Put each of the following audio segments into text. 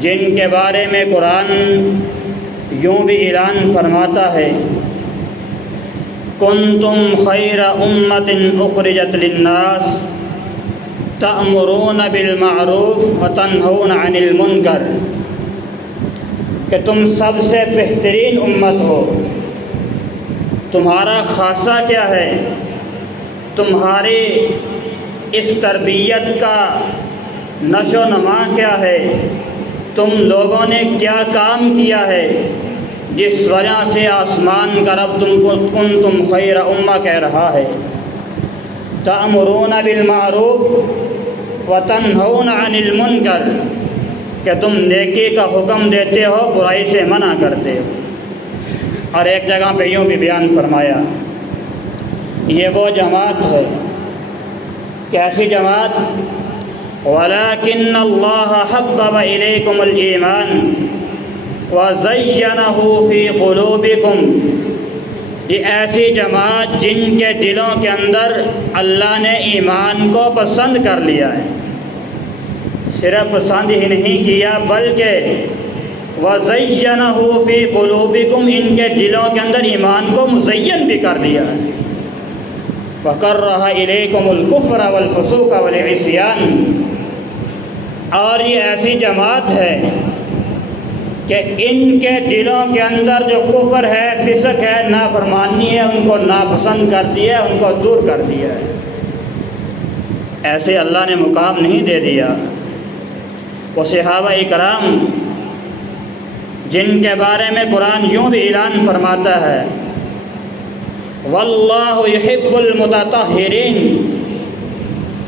جن کے بارے میں قرآن یوں بھی اعلان فرماتا ہے کنتم خیر امۃ اخرجت للناس تأمرون بالمعروف وتنہون عن المنکر، کہ تم سب سے بہترین امت ہو۔ تمہارا خاصہ کیا ہے؟ تمہاری اس تربیت کا نشو و نما کیا ہے؟ تم لوگوں نے کیا کام کیا ہے جس وجہ سے آسمان کا رب تم کو کنتم خیر امہ کہہ رہا ہے؟ تأمرون بالمعروف وتنہون عن المنکر، کہ تم نیکی کا حکم دیتے ہو، برائی سے منع کرتے ہو۔ اور ایک جگہ پہ یوں بھی بیان فرمایا، یہ وہ جماعت ہے، کیسی جماعت؟ وَلَكِنَّ اللَّهَ حَبَّبَ إِلَيْكُمُ الْإِيمَانَ وَزَيَّنَهُ فِي قُلُوبِكُمْ، یہ ایسی جماعت جن کے دلوں کے اندر اللہ نے ایمان کو پسند کر لیا ہے، صرف پسند ہی نہیں کیا بلکہ وَزَيَّنَهُ فِي قُلُوبِكُمْ، ان کے دلوں کے اندر ایمان کو مزین بھی کر دیا ہے۔ وَكَرَّهَ إِلَيْكُمُ الْكُفْرَ وَالْفُسُوقَ وَالْعِصْيَانَ، اور یہ ایسی جماعت ہے کہ ان کے دلوں کے اندر جو کفر ہے، فسق ہے، نافرمانی ہے، ان کو ناپسند کر دیا ہے، ان کو دور کر دیا ہے۔ ایسے اللہ نے مقام نہیں دے دیا۔ وہ صحابہ اکرام جن کے بارے میں قرآن یوں بھی اعلان فرماتا ہے واللہ یحب المتطہرین،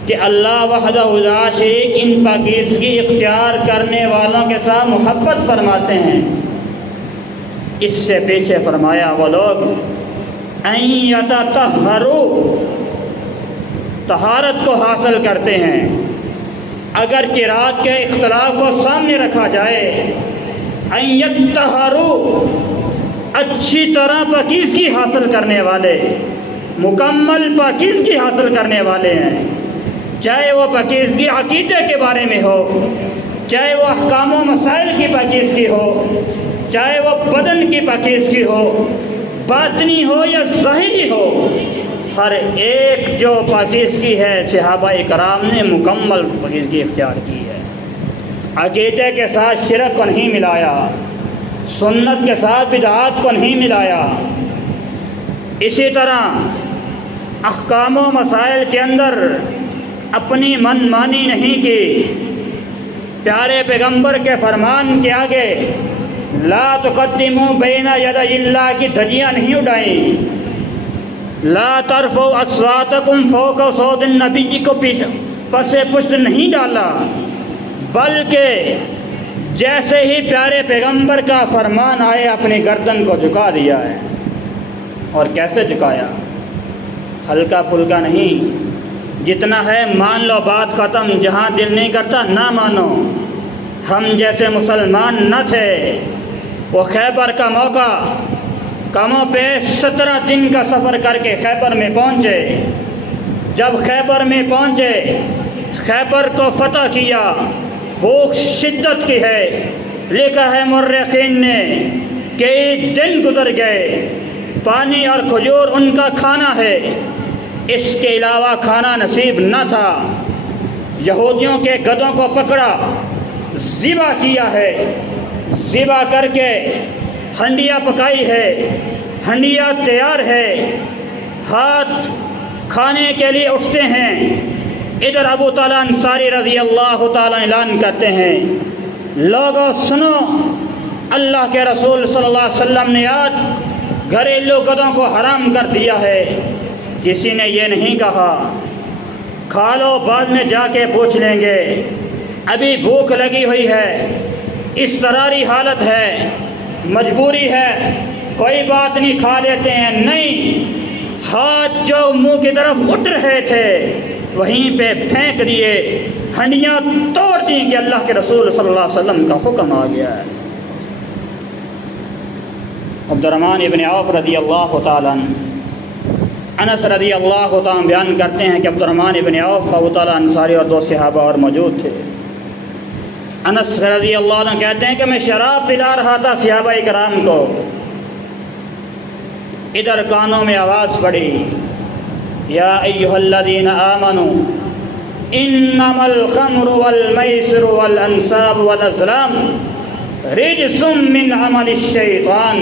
کہ اللہ وحدہ لا شریک ان پاکیزگی اختیار کرنے والوں کے ساتھ محبت فرماتے ہیں۔ اس سے پیچھے فرمایا وہ لوگ ان یتطہروا، طہارت کو حاصل کرتے ہیں۔ اگر قرات کے اختلاف کو سامنے رکھا جائے، ان یطہروا، اچھی طرح پاکیزگی حاصل کرنے والے، مکمل پاکیزگی حاصل کرنے والے ہیں، چاہے وہ پاکیزگی عقیدے کے بارے میں ہو، چاہے وہ احکام و مسائل کی پاکیزگی ہو، چاہے وہ بدن کی پاکیزگی ہو، باطنی ہو یا ظاہری ہو، ہر ایک جو پاکیزگی ہے صحابہ اکرام نے مکمل پاکیزگی اختیار کی ہے۔ عقیدے کے ساتھ شرک کو نہیں ملایا، سنت کے ساتھ بدعات کو نہیں ملایا۔ اسی طرح احکام و مسائل کے اندر اپنی من مانی نہیں کی، پیارے پیغمبر کے فرمان کے آگے لا تقدموا بین یدی اللہ کی دھجیاں نہیں اڑائیں، لا ترفعوا اصواتکم فوق صوت النبی کو پس پشت نہیں ڈالا، بلکہ جیسے ہی پیارے پیغمبر کا فرمان آئے اپنی گردن کو جھکا دیا ہے۔ اور کیسے جھکایا؟ ہلکا پھلکا نہیں، جتنا ہے مان لو، بات ختم، جہاں دل نہیں کرتا نہ مانو۔ ہم جیسے مسلمان نہ تھے۔ وہ خیبر کا موقع، کم و بیش 17 دن کا سفر کر کے خیبر میں پہنچے۔ جب خیبر میں پہنچے، خیبر کو فتح کیا، بھوک شدت کی ہے، لکھا ہے مورخین نے کئی دن گزر گئے، پانی اور کھجور ان کا کھانا ہے، اس کے علاوہ کھانا نصیب نہ تھا۔ یہودیوں کے گدھوں کو پکڑا، ذبح کیا ہے، ذبح کر کے ہنڈیا پکائی ہے، ہنڈیا تیار ہے، ہاتھ کھانے کے لیے اٹھتے ہیں۔ ادھر ابو طالع انصاری رضی اللہ تعالیٰ اعلان کرتے ہیں، لوگوں سنو، اللہ کے رسول صلی اللہ علیہ وسلم نے آج گھریلو گدھوں کو حرام کر دیا ہے۔ کسی نے یہ نہیں کہا کھا لو، بعد میں جا کے پوچھ لیں گے، ابھی بھوک لگی ہوئی ہے، اضطراری حالت ہے، مجبوری ہے، کوئی بات نہیں، کھا لیتے ہیں۔ نہیں، ہاتھ جو منہ کی طرف اٹھ رہے تھے وہیں پہ پھینک دیے، ہنڈیاں توڑ دیں کہ اللہ کے رسول صلی اللہ علیہ وسلم کا حکم آ گیا ہے۔ عبدالرحمن ابن عوف رضی اللہ تعالیٰ انس رضی اللہ تعالیٰ بیان کرتے ہیں کہ عبدالرحمن ابن عوف ابو طالع انصاری اور 2 صحابہ اور موجود تھے۔ انس رضی اللہ عنہ کہتے ہیں کہ میں شراب پلا رہا تھا صحابہ کرام کو، ادھر کانوں میں آواز پڑی، یا ایھا الذین آمنوا انما الخمر والمیسر والانصاب والازلام رجس من عمل الشیطان۔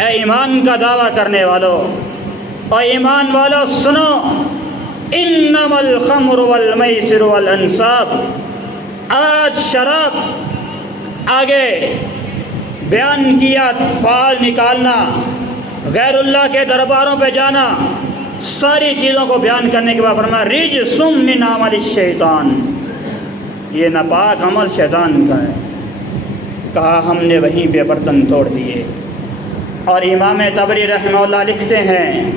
اے ایمان کا دعویٰ کرنے والوں اور ایمان والوں سنو، انما الخمر والمیسر والانصاب، آج شراب، آگے بیان کیا فعال نکالنا، غیر اللہ کے درباروں پہ جانا، ساری چیزوں کو بیان کرنے کے بعد فرمایا رجس من عمل الشیطان، یہ ناپاک عمل شیطان کا ہے۔ کہا ہم نے وہیں پہ برتن توڑ دیے۔ اور امام طبری رحمہ اللہ لکھتے ہیں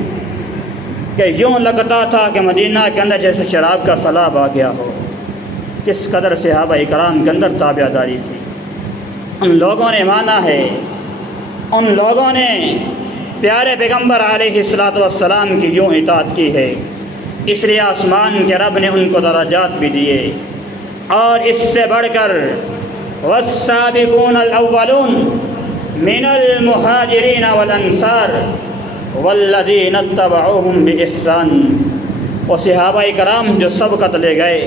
کہ یوں لگتا تھا کہ مدینہ کے اندر جیسے شراب کا سیلاب آ گیا ہو، کس قدر صحابہ کرام کے اندر تابع داری تھی۔ ان لوگوں نے مانا ہے، ان لوگوں نے پیارے پیغمبر علیہ الصلوۃ والسلام کی یوں اطاعت کی ہے، اس لیے آسمان کے رب نے ان کو درجات بھی دیے۔ اور اس سے بڑھ کر والسابقون الاولون من المہاجرین والانصار والذین اتبعوہم بإحسان، وہ صحابہ کرام جو سبقت لے گئے،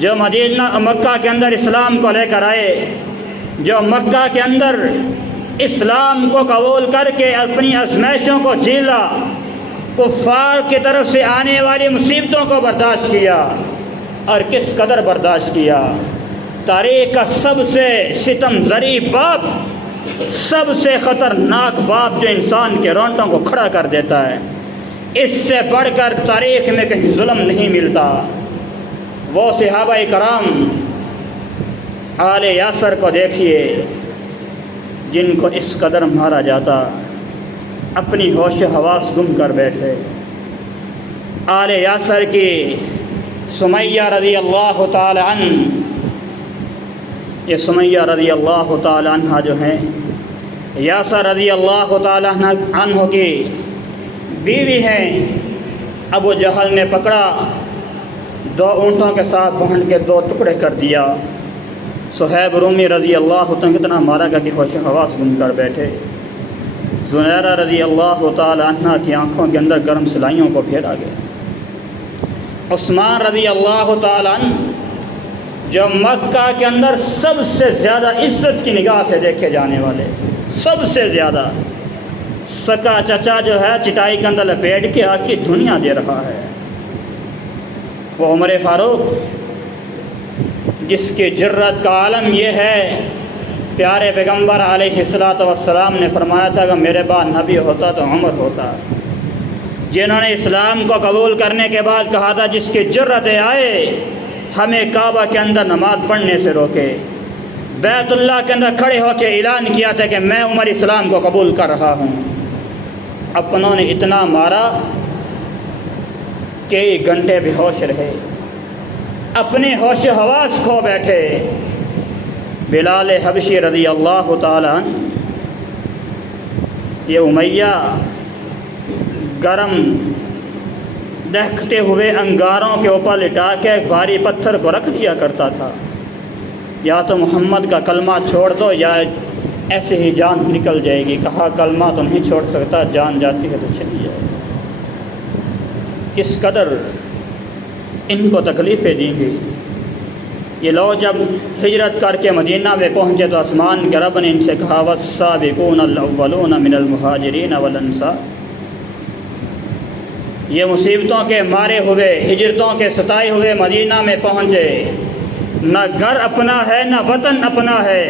جو مکہ کے اندر اسلام کو لے کر آئے، جو مکہ کے اندر اسلام کو قبول کر کے اپنی آزمائشوں کو جھیلا، کفار کی طرف سے آنے والی مصیبتوں کو برداشت کیا، اور کس قدر برداشت کیا۔ تاریخ کا سب سے ستم زری باپ، سب سے خطرناک باپ جو انسان کے رونٹوں کو کھڑا کر دیتا ہے، اس سے بڑھ کر تاریخ میں کہیں ظلم نہیں ملتا۔ وہ صحابہ کرام آل یاسر کو دیکھیے، جن کو اس قدر مارا جاتا، اپنی ہوش و حواس گم کر بیٹھے۔ آل یاسر کی سمیہ رضی اللہ تعالی عنہ، یہ سمیہ رضی اللہ تعالی عنہ جو ہیں، یاسر رضی اللہ تعالی عنہ کی بیوی ہیں۔ ابو جہل نے پکڑا، 2 اونٹوں کے ساتھ باندھ کے 2 ٹکڑے کر دیا۔ صہیب رومی رضی اللہ عنہ کتنا مارا گیا کہ ہوش و حواس گم کر بیٹھے۔ زنیرہ رضی اللہ تعالی عنہ کی آنکھوں کے اندر گرم سلائیوں کو پھیرا گیا۔ عثمان رضی اللہ تعالی عنہ جو مکہ کے اندر سب سے زیادہ عزت کی نگاہ سے دیکھے جانے والے، سب سے زیادہ، سکا چچا جو ہے چٹائی کے اندر لپیٹ کے آگ کی دنیا دے رہا ہے، وہ عمر فاروق، جس کی جرت کا عالم یہ ہے، پیارے پیغمبر علیہ الصلوۃ والسلام نے فرمایا تھا کہ میرے بعد نبی ہوتا تو عمر ہوتا، جنہوں نے اسلام کو قبول کرنے کے بعد کہا تھا جس کی جرت آئے ہمیں کعبہ کے اندر نماز پڑھنے سے روکے، بیت اللہ کے اندر کھڑے ہو کے اعلان کیا تھا کہ میں عمر اسلام کو قبول کر رہا ہوں۔ اپنوں نے اتنا مارا کہ گھنٹے بے ہوش رہے، اپنے ہوش و حواس کھو بیٹھے۔ بلال حبشی رضی اللہ تعالی عنہ، یہ امیہ گرم دہکتے ہوئے انگاروں کے اوپر لٹا کے ایک بھاری پتھر کو رکھ دیا کرتا تھا، یا تو محمد کا کلمہ چھوڑ دو یا ایسے ہی جان نکل جائے گی۔ کہا کلمہ تو نہیں چھوڑ سکتا، جان جاتی ہے تو چلی جائے۔ کس قدر ان کو تکلیفیں دی گئی۔ یہ لوگ جب ہجرت کر کے مدینہ میں پہنچے تو آسمان کے رب نے ان سے کہا والسابقون الاولون من المہاجرین والانصار، یہ مصیبتوں کے مارے ہوئے، ہجرتوں کے ستائے ہوئے مدینہ میں پہنچے، نہ گھر اپنا ہے، نہ وطن اپنا ہے،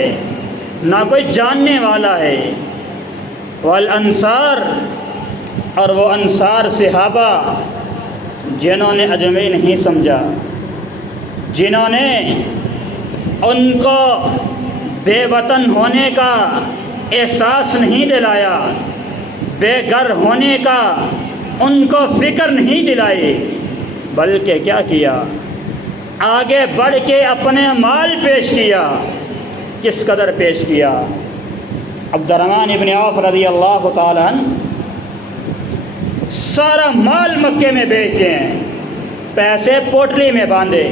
نہ کوئی جاننے والا ہے۔ والانصار، اور وہ انصار صحابہ جنہوں نے اجنبی نہیں سمجھا، جنہوں نے ان کو بے وطن ہونے کا احساس نہیں دلایا، بے گھر ہونے کا ان کو فکر نہیں دلائی، بلکہ کیا کیا، آگے بڑھ کے اپنے مال پیش کیا۔ کس قدر پیش کیا؟ عبد الرحمن ابن عوف رضی اللہ تعالی عنہ سارا مال مکے میں بیچے ہیں، پیسے پوٹلی میں باندھے،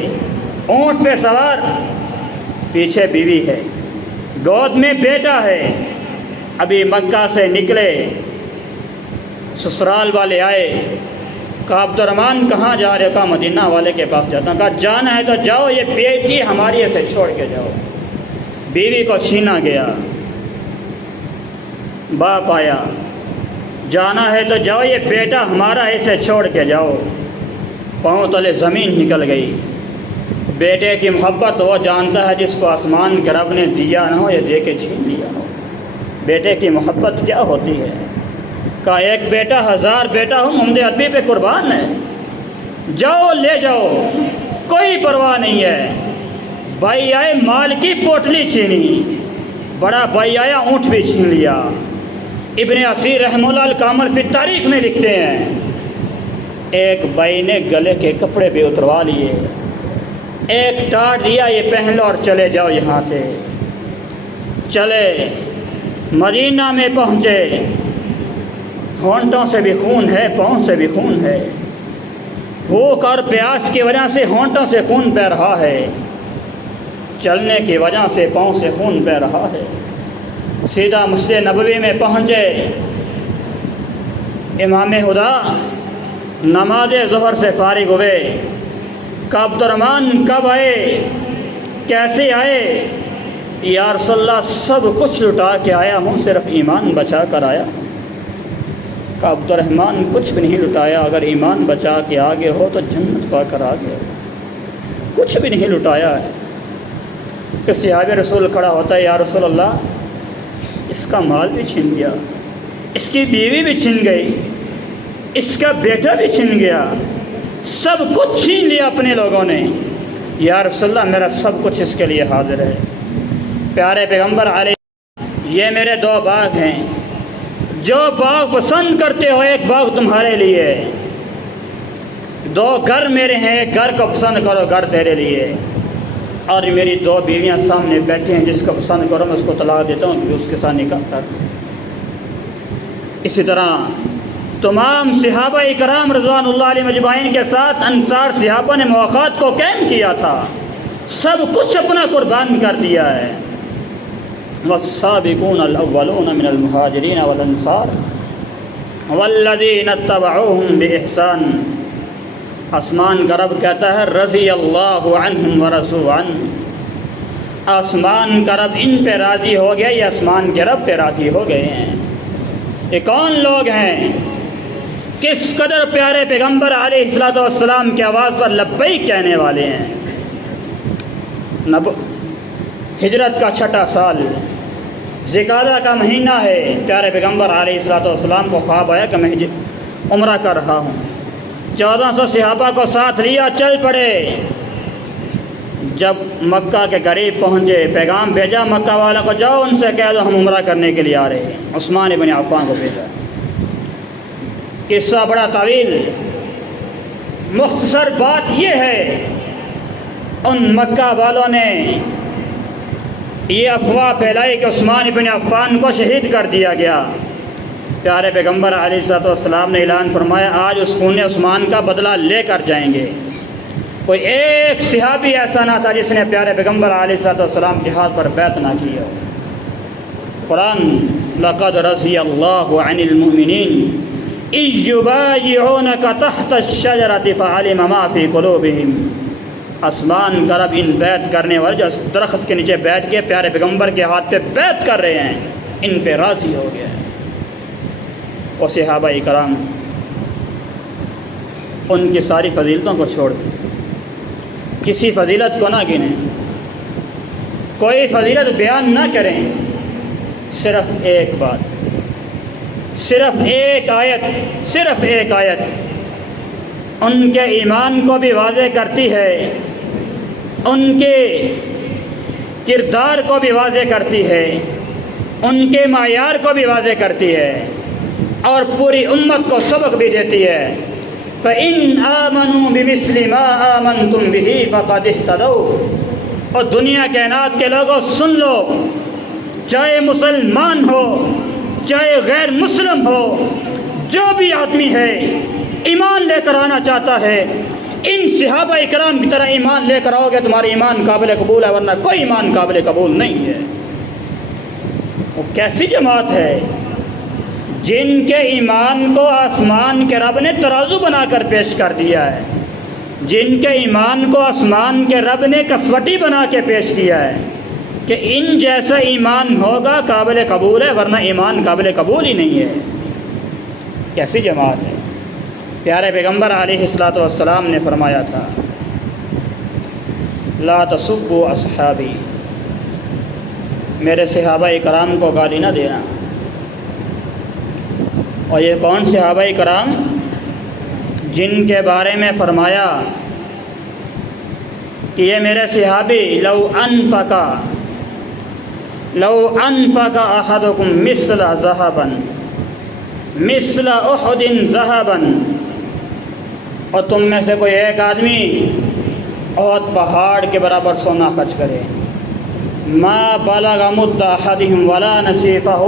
اونٹ پہ سوار پیچھے بیوی ہے، گود میں بیٹا ہے۔ ابھی مکہ سے نکلے، سسرال والے آئے، کہا عبد الرحمن کہاں جا رہے ہو؟ کہا مدینہ والے کے پاس جاتا ہوں۔ کہا جانا ہے تو جاؤ، یہ بیٹی ہماری ایسے چھوڑ کے جاؤ۔ بیوی کو چھینا گیا، باپ آیا، جانا ہے تو جاؤ، یہ بیٹا ہمارا ایسے چھوڑ کے جاؤ۔ پاؤں تلے زمین نکل گئی۔ بیٹے کی محبت وہ جانتا ہے جس کو آسمان کے رب نے دیا نہ ہو یا دے کے چھین لیا ہو۔ بیٹے کی محبت کیا ہوتی ہے؟ کہا ایک بیٹا ہزار بیٹا ہو، محمد عربی پہ قربان ہے، جاؤ لے جاؤ، کوئی پرواہ نہیں ہے۔ بھائی آئے، مال کی پوٹلی چھینی، بڑا بھائی آیا، اونٹ بھی چھین لیا۔ ابن اسیر رحمہ اللہ الکامل فی تاریخ میں لکھتے ہیں، ایک بھائی نے گلے کے کپڑے بھی اتروا لیے، ایک ٹاٹ دیا، یہ پہن لو اور چلے جاؤ یہاں سے۔ چلے، مدینہ میں پہنچے، ہونٹوں سے بھی خون ہے، پاؤں سے بھی خون ہے، بھوک اور پیاس کی وجہ سے ہونٹوں سے خون بہہ رہا ہے، چلنے کی وجہ سے پاؤں سے خون بہہ رہا ہے۔ سیدھا مسجد نبوی میں پہنچے، امام خدا نماز ظہر سے فارغ ہوئے، کہا عبد الرحمن کب آئے، کیسے آئے؟ یا رسول اللہ سب کچھ لٹا کے آیا ہوں، صرف ایمان بچا کر آیا ہوں۔ کہا عبد الرحمن کچھ بھی نہیں لٹایا، اگر ایمان بچا کے آگے ہو تو جنت پا کر آگے ہو، کچھ بھی نہیں لٹایا ہے۔ کہ صحابی رسول کھڑا ہوتا ہے، یا رسول اللہ اس کا مال بھی چھن گیا، اس کی بیوی بھی چھن گئی، اس کا بیٹا بھی چھن گیا، سب کچھ چھین لیا اپنے لوگوں نے۔ یا رسول اللہ میرا سب کچھ اس کے لیے حاضر ہے۔ پیارے پیغمبر علیہ، یہ میرے دو باغ ہیں، جو باغ پسند کرتے ہو ایک باغ تمہارے لیے، دو گھر میرے ہیں، ایک گھر کو پسند کرو، گھر تیرے لیے، اور میری دو بیویاں سامنے بیٹھی ہیں، جس کو پسند کرو میں اس کو طلاق دیتا ہوں کہ اس کے ساتھ نکاح کر۔ اسی طرح تمام صحابہ کرام رضوان اللہ علیہ مجمعین کے ساتھ انصار صحابہ نے مواقعات کو قائم کیا تھا، سب کچھ اپنا قربان کر دیا ہے۔ والسابقون الاولون من المہاجرین والانصار والذین اتبعوہم بإحسان۔ آسمان کا رب کہتا ہے رضی اللہ عنہم ورضوا عنہ، آسمان کا رب ان پہ راضی ہو گیا، یہ آسمان کے رب پہ راضی ہو گئے ہیں۔ یہ کون لوگ ہیں؟ کس قدر پیارے پیغمبر علیہ الصلوۃ والسلام کی آواز پر لبیک کہنے والے ہیں۔ ہجرت کا 6واں سال، ذوالقعدہ کا مہینہ ہے، پیارے پیغمبر علیہ الصلوۃ والسلام کو خواب آیا کہ میں عمرہ کر رہا ہوں، 1400 صحابہ کو ساتھ لیا، چل پڑے۔ جب مکہ کے قریب پہنچے، پیغام بھیجا مکہ والوں کو، جاؤ ان سے کہہ دو ہم عمرہ کرنے کے لیے آ رہے ہیں۔ عثمان بن عفان کو بھیجا۔ قصہ بڑا طویل، مختصر بات یہ ہے، ان مکہ والوں نے یہ افواہ پھیلائی کہ عثمان بن عفان کو شہید کر دیا گیا۔ پیارے پیغمبر علیہ الصلوۃ والسلام نے اعلان فرمایا آج اس خون عثمان کا بدلہ لے کر جائیں گے۔ کوئی ایک صحابی ایسا نہ تھا جس نے پیارے پیغمبر علیہ الصلوۃ والسلام کے ہاتھ پر بیعت نہ کی ہو۔ قرآن لقد رضی اللہ عن المؤمنین اذ یبایعونک تحت الشجرۃ فعلم ما فی قلوبہم۔ آسمان کا رب ان بیعت کرنے والے جو درخت کے نیچے بیٹھ کے پیارے پیغمبر کے ہاتھ پہ بیعت کر رہے ہیں، ان پہ راضی ہو گیا ہے۔ اور صحابہ کرام ان کی ساری فضیلتوں کو چھوڑ دیں، کسی فضیلت کو نہ گنیں، کوئی فضیلت بیان نہ کریں، صرف ایک بات، صرف ایک آیت ان کے ایمان کو بھی واضح کرتی ہے، ان کے کردار کو بھی واضح کرتی ہے، ان کے معیار کو بھی واضح کرتی ہے، اور پوری امت کو سبق بھی دیتی ہے۔ فَإِنْ آمَنُوا بِمِثْلِ مَا آمَنْتُمْ بِهِ فَقَدِ اهْتَدَوْا۔ اور دنیا کائنات کے لوگوں سن لو، چاہے مسلمان ہو چاہے غیر مسلم ہو، جو بھی آدمی ہے ایمان لے کر آنا چاہتا ہے، ان صحابہ کرام کی طرح ایمان لے کر آؤ گے تمہارا ایمان قابل قبول ہے، ورنہ کوئی ایمان قابل قبول نہیں ہے۔ وہ کیسی جماعت ہے جن کے ایمان کو آسمان کے رب نے ترازو بنا کر پیش کر دیا ہے، جن کے ایمان کو آسمان کے رب نے کسوٹی بنا کے پیش کیا ہے کہ ان جیسا ایمان ہوگا قابل قبول ہے، ورنہ ایمان قابل قبول ہی نہیں ہے۔ کیسی جماعت ہے؟ پیارے پیغمبر علیہ الصلوۃ والسلام نے فرمایا تھا لا تسبوا اصحابی، میرے صحابہ کرام کو گالی نہ دینا۔ اور یہ کون صحابہ کرام؟ جن کے بارے میں فرمایا کہ یہ میرے صحابی لو انفق احدکم مثل احد ذهبا، اور تم میں سے کوئی ایک آدمی احد پہاڑ کے برابر سونا خرچ کرے، ما بلغ مد احدہم ولا نصیفہ،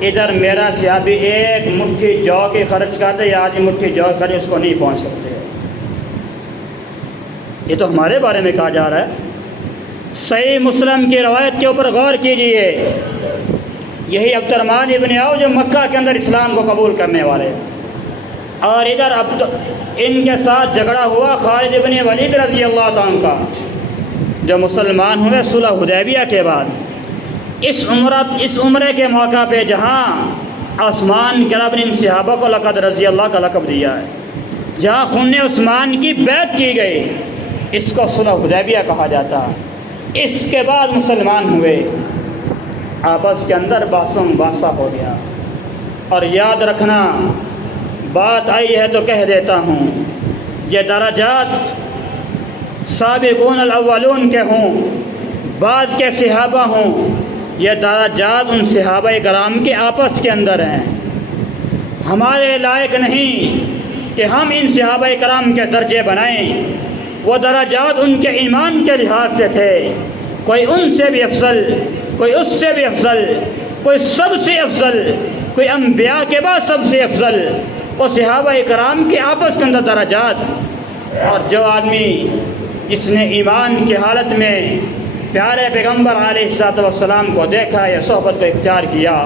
ادھر میرا صحابی ایک مٹھی جو کی خرچ کر دے یا آدھی مٹھی جو خرچ، اس کو نہیں پہنچ سکتے۔ یہ تو ہمارے بارے میں کہا جا رہا ہے۔ صحیح مسلم کی روایت کے اوپر غور کیجئے، یہی عبد الرحمن ابن عوف جو مکہ کے اندر اسلام کو قبول کرنے والے، اور ادھر ان کے ساتھ جھگڑا ہوا خالد ابن ولید رضی اللہ عنہ کا، جو مسلمان ہوئے صلح حدیبیہ کے بعد۔ اس عمرے کے موقع پہ جہاں عثمان کے رب نے ان صحابہ کو لقد رضی اللہ کا لقب دیا ہے، جہاں خون عثمان کی بیعت کی گئی، اس کو صلح حدیبیہ کہا جاتا۔ اس کے بعد مسلمان ہوئے، آپس کے اندر بحث و مباحثہ ہو گیا۔ اور یاد رکھنا، بات آئی ہے تو کہہ دیتا ہوں، یہ درجات سابقون الاولون کے ہوں، بعد کے صحابہ ہوں، یہ درجات ان صحابہ کرام کے آپس کے اندر ہیں۔ ہمارے لائق نہیں کہ ہم ان صحابہ کرام کے درجے بنائیں، وہ درجات ان کے ایمان کے لحاظ سے تھے، کوئی ان سے بھی افضل، کوئی اس سے بھی افضل، کوئی سب سے افضل، کوئی انبیاء کے بعد سب سے افضل، وہ صحابہ کرام کے آپس کے اندر درجات۔ اور جو آدمی جس نے ایمان کی حالت میں پیارے پیغمبر علیہ الصلوۃ والسلام کو دیکھا، یہ صحبت کو اختیار کیا،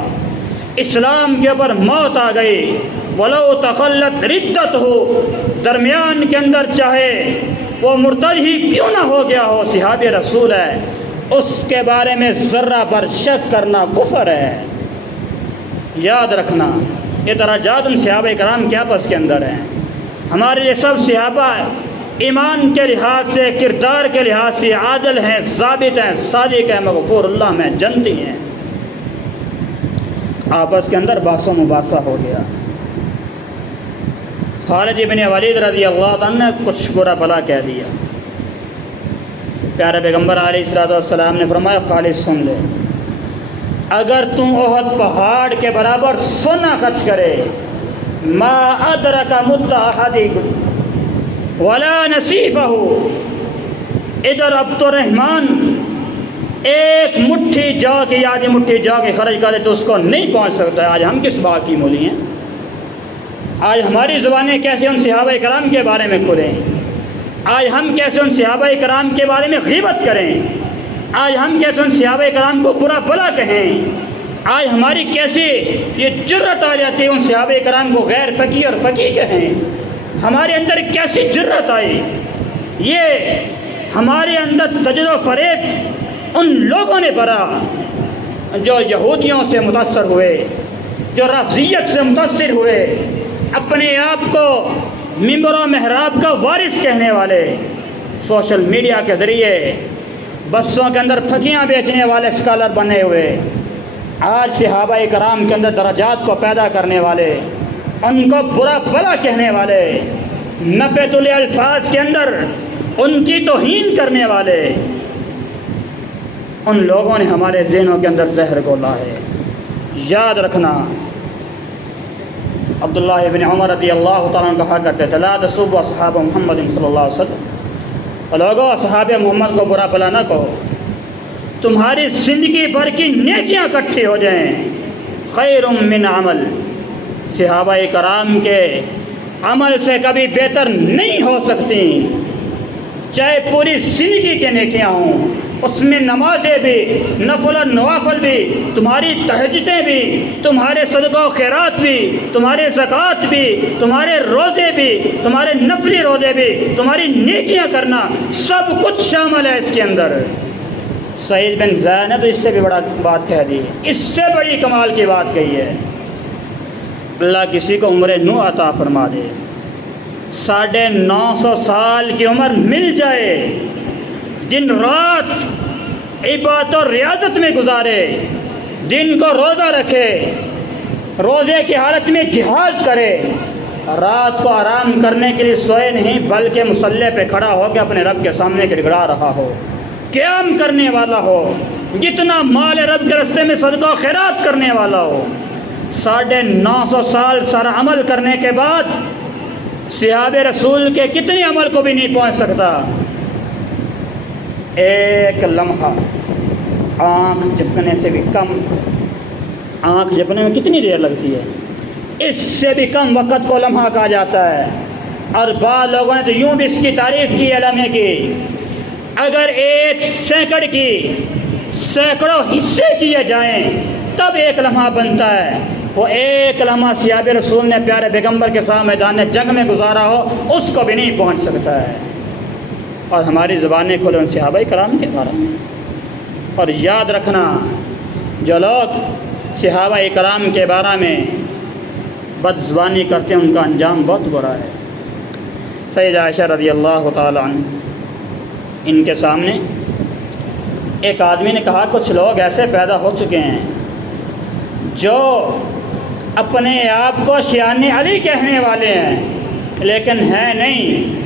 اسلام کے اوپر موت آ گئی، ولو تخلت ردت ہو، درمیان کے اندر چاہے وہ مرتد ہی کیوں نہ ہو گیا ہو، صحابی رسول ہے، اس کے بارے میں ذرہ بر شک کرنا کفر ہے۔ یاد رکھنا، یہ درجات ان صحابہ کرام کے آپس کے اندر ہیں۔ ہمارے یہ سب صحابہ ایمان کے لحاظ سے، کردار کے لحاظ سے عادل ہیں، ضابط ہیں، صادق ہیں، مغفور اللہ میں جنتی ہیں۔ آپس کے اندر بحث و مباحثہ ہو گیا۔ خالد ابن ولید رضی اللہ عنہ نے کچھ برا بھلا کہہ دیا۔ پیارے پیغمبر علیہ الصلوۃ والسلام نے فرمایا خالد سن لے، اگر تم احد پہاڑ کے برابر سونا خرچ کرے، ما ادرک مد احدکم ولا نصیفہ، ادھر عبد الرحمن ایک مٹھی جو کی آدھی مٹھی جو کی خرچ کرے تو اس کو نہیں پہنچ سکتا ہے۔ آج ہم کس بات کی مولی ہیں؟ آج ہماری زبانیں کیسے ان صحابہ کرام کے بارے میں کھلیں؟ آج ہم کیسے ان صحابہ کرام کے بارے میں غیبت کریں؟ آج ہم کیسے ان صحابہ کرام کو برا بھلا کہیں؟ آج ہماری کیسے یہ جرت آ جاتی ہے ان صحابہ کرام کو غیر فقیہ اور فقیہ کہیں؟ ہمارے اندر کیسی جرت آئی؟ یہ ہمارے اندر تجد و فریب ان لوگوں نے بھرا جو یہودیوں سے متاثر ہوئے، جو رافضیت سے متاثر ہوئے، اپنے آپ کو ممبر و محراب کا وارث کہنے والے، سوشل میڈیا کے ذریعے بسوں کے اندر پھکیاں بیچنے والے اسکالر بنے ہوئے، آج صحابہ کرام کے اندر درجات کو پیدا کرنے والے، ان کو برا بھلا کہنے والے، نپے تلے الفاظ کے اندر ان کی توہین کرنے والے، ان لوگوں نے ہمارے ذہنوں کے اندر زہر گھولا ہے۔ یاد رکھنا، عبداللہ ابن عمر رضی اللہ تعالیٰ عنہ کہا کرتے تھے لا تسبوا اصحاب محمد صلی اللہ علیہ وسلم، لوگوں اصحاب محمد کو برا بھلا نہ کہو، تمہاری زندگی بھر کی نیکیاں اکٹھی ہو جائیں، خیر من عمل، صحابہ کرام کے عمل سے کبھی بہتر نہیں ہو سکتی، چاہے پوری زندگی کے نیکیاں ہوں، اس میں نمازیں بھی، نفل و نوافل بھی، تمہاری تہجدیں بھی، تمہارے صدقہ و خیرات بھی، تمہارے زکوٰۃ بھی، تمہارے روزے بھی، تمہارے نفلی روزے بھی، تمہاری نیکیاں کرنا، سب کچھ شامل ہے اس کے اندر۔ سعید بن زید نے تو اس سے بھی بڑا بات کہہ دی، اس سے بڑی کمال کی بات کہی ہے۔ اللہ کسی کو عمر نو عطا فرما دے، 950 سال کی عمر مل جائے، دن رات عبادت و ریاضت میں گزارے، دن کو روزہ رکھے، روزے کی حالت میں جہاد کرے، رات کو آرام کرنے کے لیے سوئے نہیں بلکہ مصلی پہ کھڑا ہو کے اپنے رب کے سامنے گڑگڑا رہا ہو، قیام کرنے والا ہو، جتنا مال رب کے راستے میں صدقہ و خیرات کرنے والا ہو، 950 سال سارا عمل کرنے کے بعد صحابہ رسول کے کتنے عمل کو بھی نہیں پہنچ سکتا۔ ایک لمحہ، آنکھ جھپکنے سے بھی کم، آنکھ جھپکنے میں کتنی دیر لگتی ہے، اس سے بھی کم وقت کو لمحہ کہا جاتا ہے۔ اور بعض لوگوں نے تو یوں بھی اس کی تعریف کی ہے لمحے کی، اگر 1 سیکنڈ کی سینکڑوں حصے کیے جائیں تب ایک لمحہ بنتا ہے۔ وہ ایک لمحہ صحابہ رسول نے پیارے پیغمبر کے ساتھ میدان جنگ میں گزارا ہو، اس کو بھی نہیں پہنچ سکتا ہے۔ اور ہماری زبانیں کھلے ان صحابہ کرام کے بارے میں۔ اور یاد رکھنا، جو لوگ صحابہ کرام کے بارے میں بد زبانی کرتے ہیں ان کا انجام بہت برا ہے۔ سیدہ عائشہ رضی اللہ تعالی عنہ، ان کے سامنے ایک آدمی نے کہا کچھ لوگ ایسے پیدا ہو چکے ہیں جو اپنے آپ کو شیان علی کہنے والے ہیں لیکن ہیں نہیں،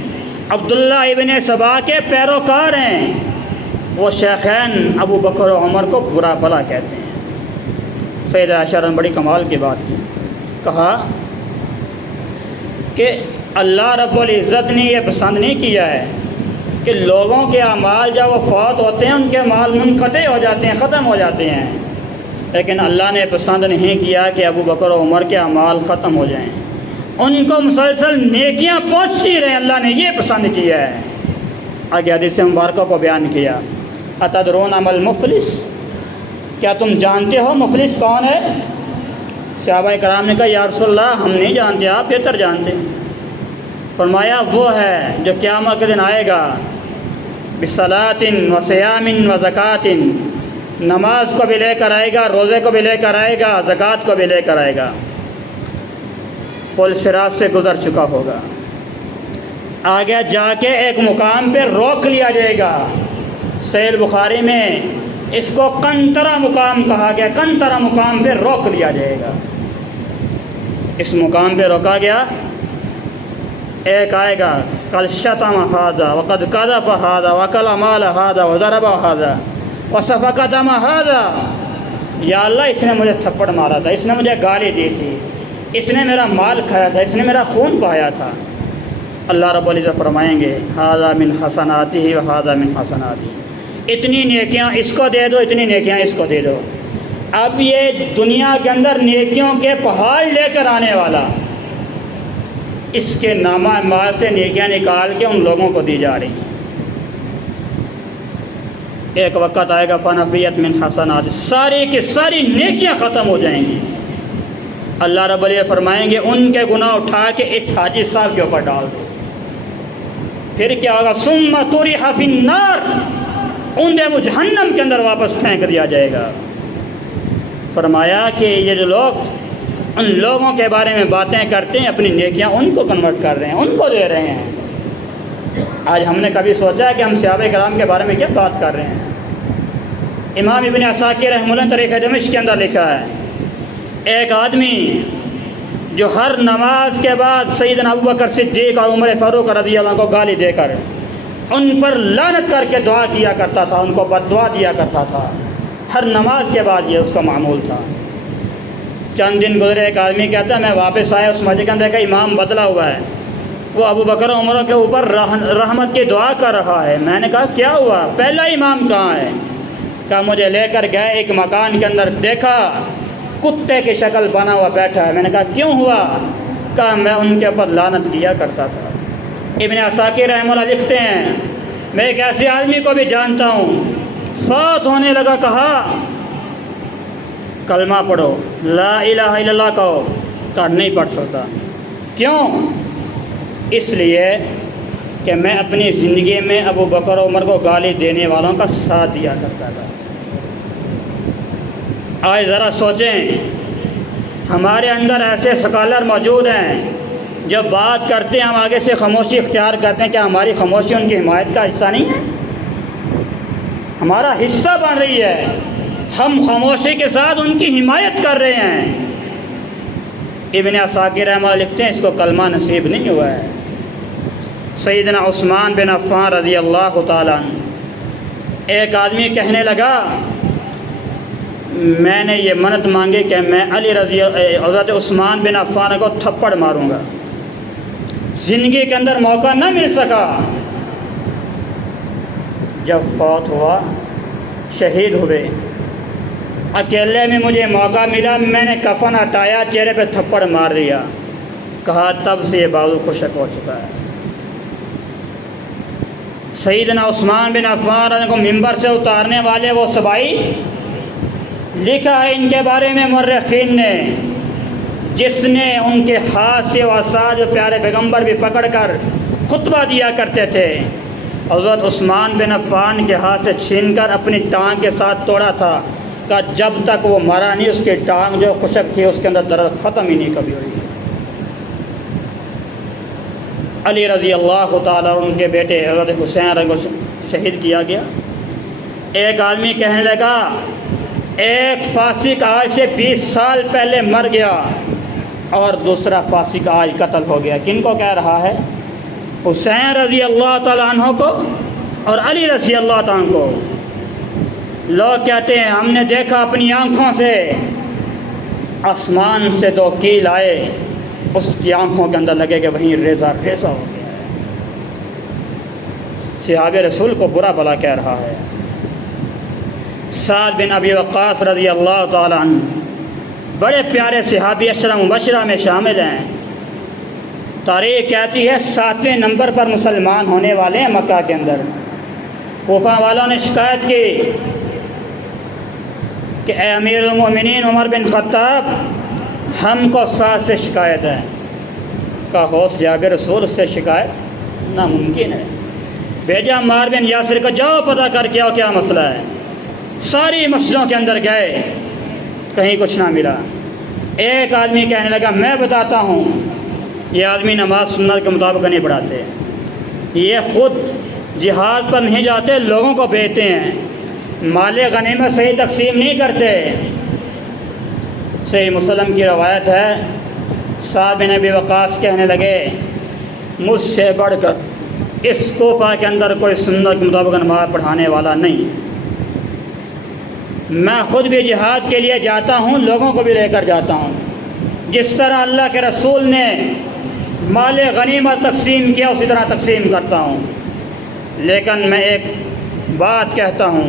عبداللہ ابن سبا کے پیروکار ہیں، وہ شیخین ابو بکر و عمر کو برا بھلا کہتے ہیں۔ سیدہ عائشہ نے بڑی کمال کی بات کی، کہا کہ اللہ رب العزت نے یہ پسند نہیں کیا ہے کہ لوگوں کے اعمال جب وہ فوت ہوتے ہیں ان کے اعمال منقطع ہو جاتے ہیں، ختم ہو جاتے ہیں، لیکن اللہ نے پسند نہیں کیا کہ ابو بکر و عمر کے اعمال ختم ہو جائیں، ان کو مسلسل نیکیاں پہنچتی رہیں، اللہ نے یہ پسند کیا ہے۔ آگے حدیث مبارکہ کو بیان کیا، اتدرون ما المفلس، کیا تم جانتے ہو مفلس کون ہے؟ صحابہ کرام نے کہا یا رسول اللہ ہم نہیں جانتے، آپ بہتر جانتے ہیں۔ فرمایا وہ ہے جو قیامت کے دن آئے گا بصلاۃ و صیام و زکوٰۃ، نماز کو بھی لے کر آئے گا، روزے کو بھی لے کر آئے گا، زکوٰۃ کو بھی لے کر آئے گا، پل صراط سے گزر چکا ہوگا، آگے جا کے ایک مقام پہ روک لیا جائے گا۔ صحیح بخاری میں اس کو قنطرہ مقام کہا گیا، قنطرہ مقام پہ روک لیا جائے گا۔ اس مقام پہ روکا گیا، ایک آئے گا قد شتم ھذا وقد قذف ھذا وکل مال ھذا وضرب ھذا وسفک دم ھذا، یا اللہ اس نے مجھے تھپڑ مارا تھا، اس نے مجھے گالی دی تھی، اس نے میرا مال کھایا تھا، اس نے میرا خون بہایا تھا۔ اللہ رب العزت فرمائیں گے ھذا من حسناتہ وھذا من حسناتہ، اتنی نیکیاں اس کو دے دو، اتنی نیکیاں اس کو دے دو۔ اب یہ دنیا کے اندر نیکیوں کے پہاڑ لے کر آنے والا، اس کے نامہ اعمال سے نیکیاں نکال کے ان لوگوں کو دی جا رہی ہیں۔ ایک وقت آئے گا فنفیت من حسنات، ساری کی ساری نیکیاں ختم ہو جائیں گی۔ اللہ رب العزت فرمائیں گے ان کے گناہ اٹھا کے اس حاجی صاحب کے اوپر ڈال دو، پھر کیا ہوگا ثم طرح فی النار، انہیں جہنم کے اندر واپس پھینک دیا جائے گا۔ فرمایا کہ یہ جو لوگ ان لوگوں کے بارے میں باتیں کرتے ہیں، اپنی نیکیاں ان کو کنورٹ کر رہے ہیں، ان کو دے رہے ہیں۔ آج ہم نے کبھی سوچا ہے کہ ہم صحابہ کرام کے بارے میں کیا بات کر رہے ہیں؟ امام ابن عساکر رحمہ اللہ تاریخ دمشق کے اندر لکھا ہے، ایک آدمی جو ہر نماز کے بعد سیدنا ابوبکر صدیق اور عمر فاروق رضی اللہ عنہ کو گالی دے کر ان پر لعنت کر کے دعا کیا کرتا تھا، ان کو بد دعا دیا کرتا تھا، ہر نماز کے بعد یہ اس کا معمول تھا۔ چند دن گزرے، ایک آدمی کہتا ہے میں واپس آیا اس مسجد کے اندر کا امام بدلا ہوا ہے، وہ ابو بکر عمر کے اوپر رحمت کی دعا کر رہا ہے۔ میں نے کہا کیا ہوا، پہلا امام کہاں ہے؟ کہا مجھے لے کر گئے ایک مکان کے اندر، دیکھا کتے کی شکل بنا ہوا بیٹھا ہے۔ میں نے کہا کیوں ہوا؟ کہا میں ان کے اوپر لعنت کیا کرتا تھا۔ ابن عساکر رحمہ اللہ لکھتے ہیں میں ایک ایسے آدمی کو بھی جانتا ہوں، فوت ہونے لگا، کہا کلمہ پڑھو، لا الہ الا اللہ کہو، کہا نہیں پڑھ سکتا۔ کیوں؟ اس لیے کہ میں اپنی زندگی میں ابو بکر و عمر کو گالی دینے والوں کا ساتھ دیا کرتا تھا۔ آج ذرا سوچیں، ہمارے اندر ایسے سکالر موجود ہیں جو بات کرتے ہیں، ہم آگے سے خاموشی اختیار کرتے ہیں، کیا ہماری خاموشی ان کی حمایت کا حصہ نہیں ہے؟ ہمارا حصہ بن رہی ہے، ہم خاموشی کے ساتھ ان کی حمایت کر رہے ہیں۔ ابن عساکر رحمہ اللہ لکھتے ہیں اس کو کلمہ نصیب نہیں ہوا ہے۔ سیدنا عثمان بن عفان رضی اللہ تعالیٰ عنہ، ایک آدمی کہنے لگا میں نے یہ منت مانگی کہ میں حضرت عثمان بن عفان کو تھپڑ ماروں گا، زندگی کے اندر موقع نہ مل سکا۔ جب فوت ہوا، شہید ہوئے، اکیلے میں مجھے موقع ملا، میں نے کفن ہٹایا، چہرے پہ تھپڑ مار دیا، کہا تب سے یہ بازو خشک ہو چکا ہے۔ سیدنا عثمان بن عفان کو ممبر سے اتارنے والے وہ صبائی، لکھا ہے ان کے بارے میں مورخین نے، جس نے ان کے ہاتھ سے عصا جو پیارے پیغمبر بھی پکڑ کر خطبہ دیا کرتے تھے، حضرت عثمان بن عفان کے ہاتھ سے چھین کر اپنی ٹانگ کے ساتھ توڑا تھا، کہ جب تک وہ مرا نہیں اس کی ٹانگ جو خشک تھی اس کے اندر درد ختم ہی نہیں کبھی ہوئی۔ علی رضی اللہ تعالیٰ ان کے بیٹے حضرت حسین کو شہید کیا گیا۔ ایک آدمی کہنے لگا ایک فاسق آج سے 20 سال پہلے مر گیا اور دوسرا فاسق آج قتل ہو گیا۔ کن کو کہہ رہا ہے؟ حسین رضی اللہ تعالیٰ عنہ کو اور علی رضی اللہ تعالیٰ عنہ کو۔ لوگ کہتے ہیں ہم نے دیکھا اپنی آنکھوں سے، آسمان سے 2 کیل آئے، اس کی آنکھوں کے اندر لگے کہ وہیں ریزہ ریزہ ہو گیا ہے۔ صحابہ رسول کو برا بلا کہہ رہا ہے۔ سعد بن ابی وقاص رضی اللہ تعالیٰ عنہ بڑے پیارے صحابی 10 مبشرہ میں شامل ہیں۔ تاریخ کہتی ہے 7ویں نمبر پر مسلمان ہونے والے ہیں مکہ کے اندر۔ کوفہ والوں نے شکایت کی کہ اے امیر المومنین عمر بن خطاب، ہم کو سعد سے شکایت ہے۔ کہا ہوش جابر رسول سے شکایت ناممکن ہے، بھیجا عمار بن یاسر کو، جاؤ پتہ کر کے آؤ کیا مسئلہ ہے۔ ساری مسجدوں کے اندر گئے، کہیں کچھ نہ ملا۔ ایک آدمی کہنے لگا میں بتاتا ہوں، یہ آدمی نماز سنت کے مطابق نہیں پڑھاتے، یہ خود جہاد پر نہیں جاتے، لوگوں کو بیچتے ہیں، مال غنیمت صحیح تقسیم نہیں کرتے۔ صحیح مسلم کی روایت ہے، سعد بن ابی وقاص کہنے لگے مجھ سے بڑھ کر اس کوفہ کے اندر کوئی سنت کے مطابق نماز پڑھانے والا نہیں، میں خود بھی جہاد کے لیے جاتا ہوں، لوگوں کو بھی لے کر جاتا ہوں، جس طرح اللہ کے رسول نے مال غنیمت تقسیم کیا اسی طرح تقسیم کرتا ہوں، لیکن میں ایک بات کہتا ہوں،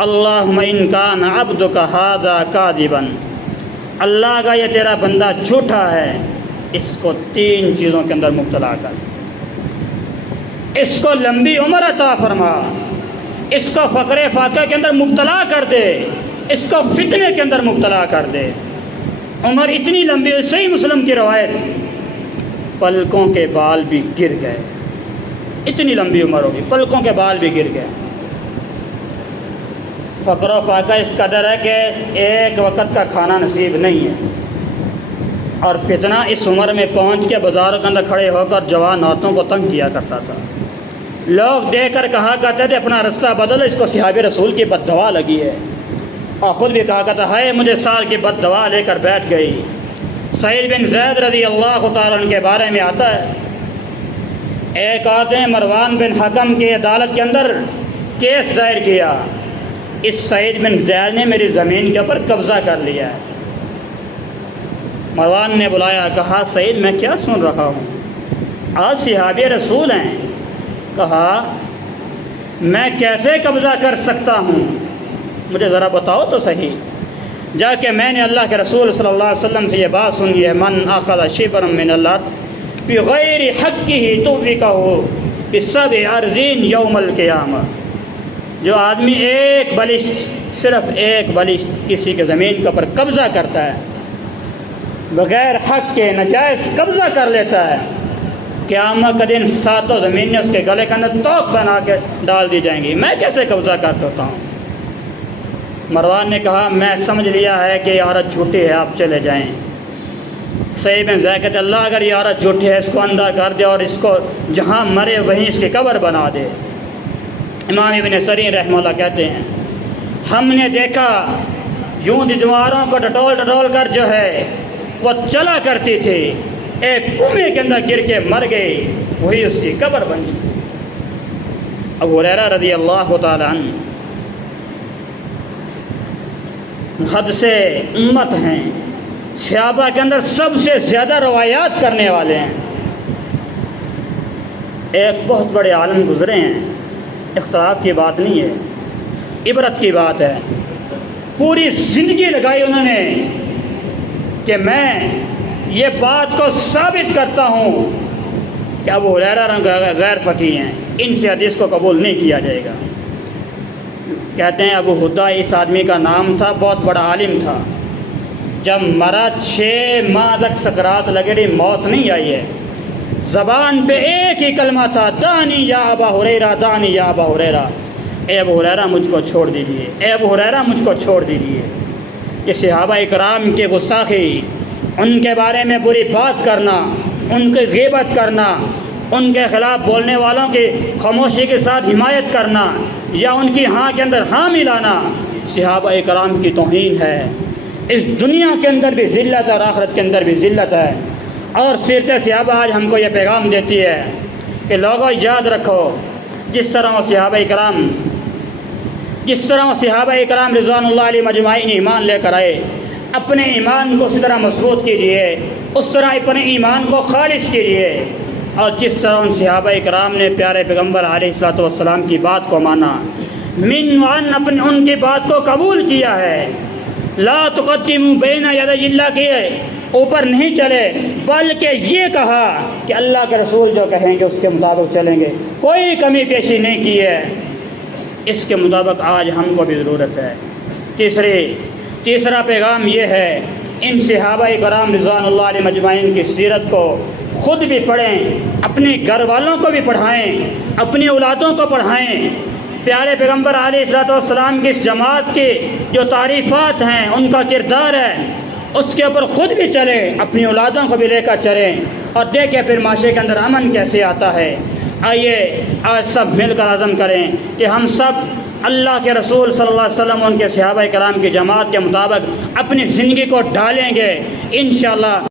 اللہم ان کان عبدک ھذا کاذبا، اللہ کا یہ تیرا بندہ جھوٹا ہے، اس کو 3 چیزوں کے اندر مبتلا کر، اس کو لمبی عمر عطا فرما، اس کو فقر فاقہ کے اندر مبتلا کر دے، اس کو فتنے کے اندر مبتلا کر دے۔ عمر اتنی لمبی، صحیح مسلم کی روایت، پلکوں کے بال بھی گر گئے، اتنی لمبی عمر ہوگی، پلکوں کے بال بھی گر گئے۔ فقر و فاقہ اس قدر ہے کہ ایک وقت کا کھانا نصیب نہیں ہے، اور فتنہ اس عمر میں پہنچ کے بازاروں کے اندر کھڑے ہو کر جوان عورتوں کو تنگ کیا کرتا تھا۔ لوگ دیکھ کر کہا کرتے تھے اپنا رستہ بدلو، اس کو صحابہ رسول کی بد دعا لگی ہے، اور خود بھی کہا کرتا ہے مجھے سال کی بد دعا لے کر بیٹھ گئی۔ سعید بن زید رضی اللہ تعالیٰ عنہ کے بارے میں آتا ہے، ایک آدمی مروان بن حکم کی عدالت کے اندر کیس دائر کیا، اس سعید بن زید نے میری زمین کے اوپر قبضہ کر لیا ہے۔ مروان نے بلایا، کہا سعید میں کیا سن رہا ہوں، آج صحابی رسول ہیں، کہا میں کیسے قبضہ کر سکتا ہوں، مجھے ذرا بتاؤ تو صحیح۔ جا کہ میں نے اللہ کے رسول صلی اللہ علیہ وسلم سے یہ بات سنی ہے، من اخذ شبرا من الارض بغیر حقہ توبقہ، بسب ارضین یوم القیامہ۔ جو آدمی ایک بلشت، صرف ایک بلشت کسی کے زمین کے اوپر قبضہ کرتا ہے، بغیر حق کے ناجائز قبضہ کر لیتا ہے، قیامت کا دن ساتوں زمینیں اس کے گلے کے اندر توق بنا کے ڈال دی جائیں گی۔ میں کیسے قبضہ کر سکتا ہوں؟ مروان نے کہا میں سمجھ لیا ہے کہ یہ عورت جھوٹی ہے، آپ چلے جائیں۔ سعید بن زید کہتے اللہ اگر یہ عورت جھوٹی ہے اس کو اندھا کر دے اور اس کو جہاں مرے وہیں اس کی قبر بنا دے۔ امام ابن سرین رحمہ اللہ کہتے ہیں ہم نے دیکھا یوں دیواروں کو ڈٹول کر جو ہے وہ چلا کرتی تھی، ایک کنویں کے اندر گر کے مر گئی، وہی اس کی قبر بنی تھی۔ ابو ہریرہ رضی اللہ تعالی عنہ حد سے امت ہیں، صحابہ کے اندر سب سے زیادہ روایات کرنے والے ہیں۔ ایک بہت بڑے عالم گزرے ہیں، اختلاف کی بات نہیں ہے، عبرت کی بات ہے۔ پوری زندگی لگائی انہوں نے کہ میں یہ بات کو ثابت کرتا ہوں کہ ابو ہریرہ غیر فقیہ ہیں، ان سے حدیث کو قبول نہیں کیا جائے گا۔ کہتے ہیں ابو ہدا اس آدمی کا نام تھا، بہت بڑا عالم تھا۔ جب مرا 6 ماہ تک سکرات لگے رہی، موت نہیں آئی ہے، زبان پہ ایک ہی کلمہ تھا، دانی یا ابا ہریرہ، دانی یا ابا ہریرہ، اے ابو ہریرہ مجھ کو چھوڑ دیجیے، اے ابو ہریرہ مجھ کو چھوڑ دیجیے۔ یہ صحابہ اکرام کے گستاخی، ان کے بارے میں بری بات کرنا، ان کی غیبت کرنا، ان کے خلاف بولنے والوں کی خاموشی کے ساتھ حمایت کرنا یا ان کی ہاں کے اندر ہاں ملانا صحابہ اکرام کی توہین ہے۔ اس دنیا کے اندر بھی ذلت ہے اور آخرت کے اندر بھی ذلت ہے۔ اور سیرت صحابہ آج ہم کو یہ پیغام دیتی ہے کہ لوگوں یاد رکھو جس طرح وہ صحابہ اکرام رضوان اللہ علیہ مجمعین ایمان لے کر آئے، اپنے ایمان کو اسی طرح مضبوط کیجیے، اس طرح اپنے ایمان کو خالص کیجیے، اور جس طرح ان صحابہ اکرام نے پیارے پیغمبر علیہ الصلوۃ والسلام کی بات کو مانا، ان کی بات کو قبول کیا ہے۔ لا تقدموا بین یدی اللہ کے اوپر نہیں چلے، بلکہ یہ کہا کہ اللہ کے رسول جو کہیں گے اس کے مطابق چلیں گے، کوئی کمی پیشی نہیں کی ہے۔ اس کے مطابق آج ہم کو بھی ضرورت ہے۔ تیسرا پیغام یہ ہے، ان صحابہ کرام رضوان اللہ علیہ مجمعین کی سیرت کو خود بھی پڑھیں، اپنے گھر والوں کو بھی پڑھائیں، اپنی اولادوں کو پڑھائیں۔ پیارے پیغمبر علیہ الصلوۃ والسلام کی اس جماعت کی جو تعریفات ہیں، ان کا کردار ہے، اس کے اوپر خود بھی چلیں، اپنی اولادوں کو بھی لے کر چلیں، اور دیکھیں پھر معاشرے کے اندر امن کیسے آتا ہے۔ آئیے آج سب مل کر عزم کریں کہ ہم سب اللہ کے رسول صلی اللہ علیہ وسلم ان کے صحابہ کرام کی جماعت کے مطابق اپنی زندگی کو ڈھالیں گے انشاءاللہ۔